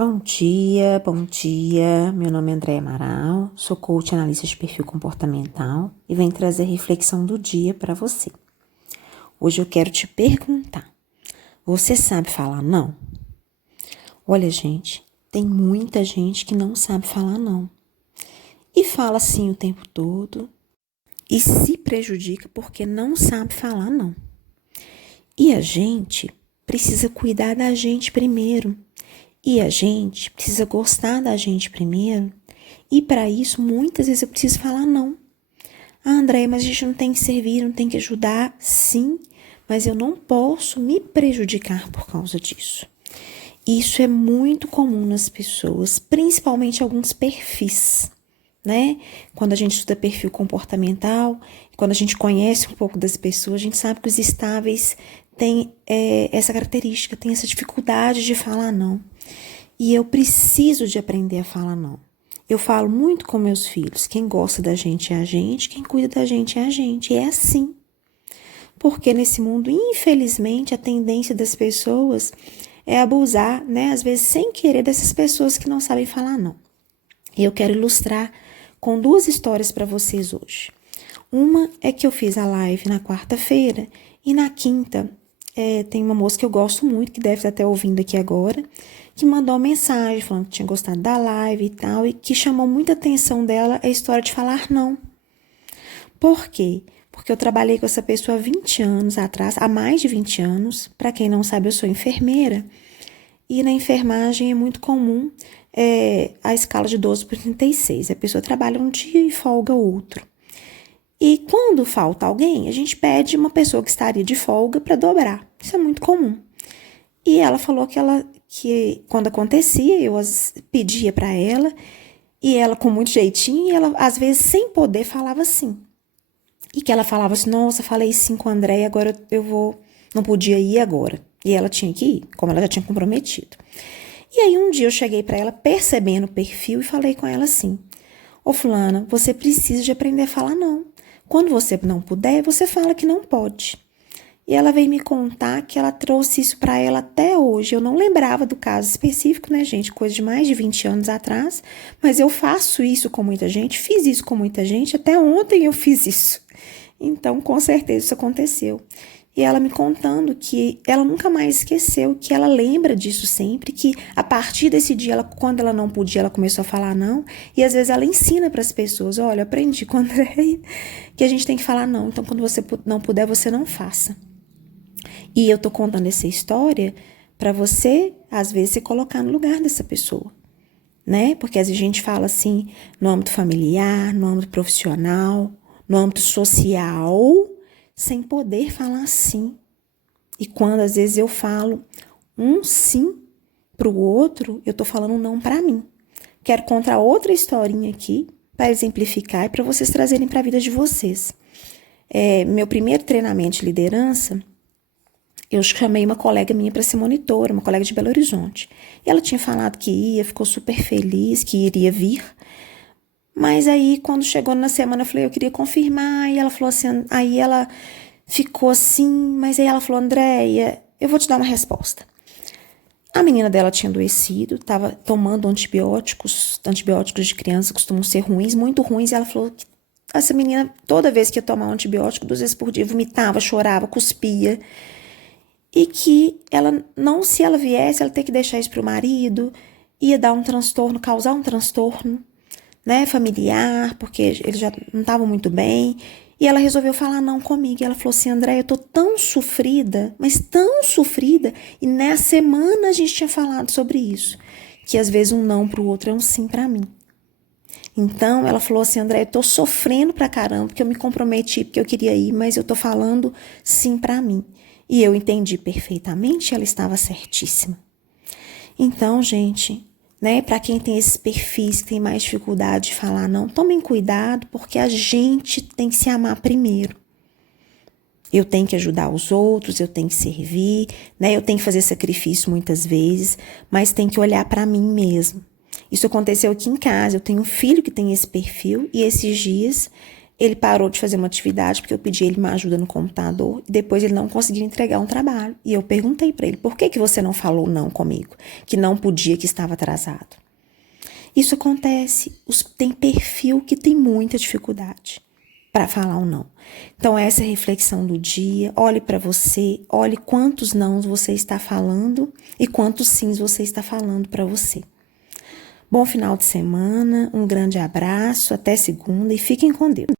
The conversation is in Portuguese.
Bom dia, bom dia. Meu nome é Andréia Amaral, sou coach analista de perfil comportamental e venho trazer a reflexão do dia para você. Hoje eu quero te perguntar, você sabe falar não? Olha, gente, tem muita gente que não sabe falar não. E fala sim o tempo todo e se prejudica porque não sabe falar não. E a gente precisa cuidar da gente primeiro. E a gente precisa gostar da gente primeiro. E para isso, muitas vezes eu preciso falar não. Ah, André, mas a gente não tem que servir, não tem que ajudar. Sim, mas eu não posso me prejudicar por causa disso. Isso é muito comum nas pessoas, principalmente alguns perfis, né? Quando a gente estuda perfil comportamental, quando a gente conhece um pouco das pessoas, a gente sabe que os estáveis têm essa característica, têm essa dificuldade de falar não. E eu preciso de aprender a falar não. Eu falo muito com meus filhos, quem gosta da gente é a gente, quem cuida da gente é a gente. E é assim. Porque nesse mundo, infelizmente, a tendência das pessoas é abusar, né? Às vezes sem querer, dessas pessoas que não sabem falar não. E eu quero ilustrar com duas histórias para vocês hoje. Uma é que eu fiz a live na quarta-feira e na quinta tem uma moça que eu gosto muito, que deve estar até ouvindo aqui agora, que mandou uma mensagem falando que tinha gostado da live e tal, e que chamou muita atenção dela a história de falar não. Por quê? Porque eu trabalhei com essa pessoa há 20 anos atrás, há mais de 20 anos. Para quem não sabe, eu sou enfermeira. E na enfermagem é muito comum a escala de 12 por 36. A pessoa trabalha um dia e folga outro. E quando falta alguém, a gente pede uma pessoa que estaria de folga para dobrar. Isso é muito comum. E ela falou que quando acontecia, eu pedia para ela, e ela com muito jeitinho, e ela às vezes sem poder falava sim. E que ela falava assim, nossa, falei sim com a Andréia, agora eu vou, não podia ir agora. E ela tinha que ir, como ela já tinha comprometido. E aí um dia eu cheguei para ela percebendo o perfil e falei com ela assim, ô fulana, você precisa de aprender a falar não. Quando você não puder, você fala que não pode. E ela veio me contar que ela trouxe isso para ela até hoje. Eu não lembrava do caso específico, né, gente? Coisa de mais de 20 anos atrás. Mas eu faço isso com muita gente, fiz isso com muita gente. Até ontem eu fiz isso. Então, com certeza, isso aconteceu. E ela me contando que ela nunca mais esqueceu, que ela lembra disso sempre, que a partir desse dia, quando ela não podia, ela começou a falar não. E às vezes ela ensina para as pessoas, olha, aprendi com a Andréia que a gente tem que falar não. Então, quando você não puder, você não faça. E eu tô contando essa história para você, às vezes, se colocar no lugar dessa pessoa, né? Porque às vezes a gente fala assim, no âmbito familiar, no âmbito profissional, no âmbito social, sem poder falar sim. E quando às vezes eu falo um sim pro outro, eu tô falando um não para mim. Quero contar outra historinha aqui para exemplificar e para vocês trazerem para a vida de vocês. Meu primeiro treinamento de liderança, eu chamei uma colega minha para ser monitora, uma colega de Belo Horizonte. E ela tinha falado que ia, ficou super feliz, que iria vir. Mas aí, quando chegou na semana, eu falei, eu queria confirmar. E ela falou assim, aí ela ficou assim, mas aí ela falou, Andréia, eu vou te dar uma resposta. A menina dela tinha adoecido, estava tomando antibióticos de criança costumam ser ruins, muito ruins, e ela falou que essa menina, toda vez que ia tomar um antibiótico, 2 vezes por dia, vomitava, chorava, cuspia. E que ela não, se ela viesse, ela ter que deixar isso para o marido, ia dar um transtorno, causar um transtorno, né, familiar, porque eles já não estavam muito bem. E ela resolveu falar não comigo. E ela falou assim, André, eu tô tão sofrida, mas tão sofrida. E nessa semana a gente tinha falado sobre isso, que às vezes um não pro outro é um sim para mim. Então, ela falou assim, André, eu tô sofrendo pra caramba, porque eu me comprometi, porque eu queria ir, mas eu tô falando sim pra mim. E eu entendi perfeitamente, ela estava certíssima. Então, gente, né, pra quem tem esses perfis, que tem mais dificuldade de falar não, tomem cuidado, porque a gente tem que se amar primeiro. Eu tenho que ajudar os outros, eu tenho que servir, né, eu tenho que fazer sacrifício muitas vezes, mas tem que olhar pra mim mesmo. Isso aconteceu aqui em casa, eu tenho um filho que tem esse perfil e esses dias Ele parou de fazer uma atividade porque eu pedi ele uma ajuda no computador e depois ele não conseguiu entregar um trabalho. E eu perguntei para ele, por que você não falou não comigo? Que não podia, que estava atrasado. Isso acontece, tem perfil que tem muita dificuldade para falar um não. Então essa é a reflexão do dia. Olhe para você, olhe quantos nãos você está falando e quantos sims você está falando para você. Bom final de semana, um grande abraço, até segunda e fiquem com Deus.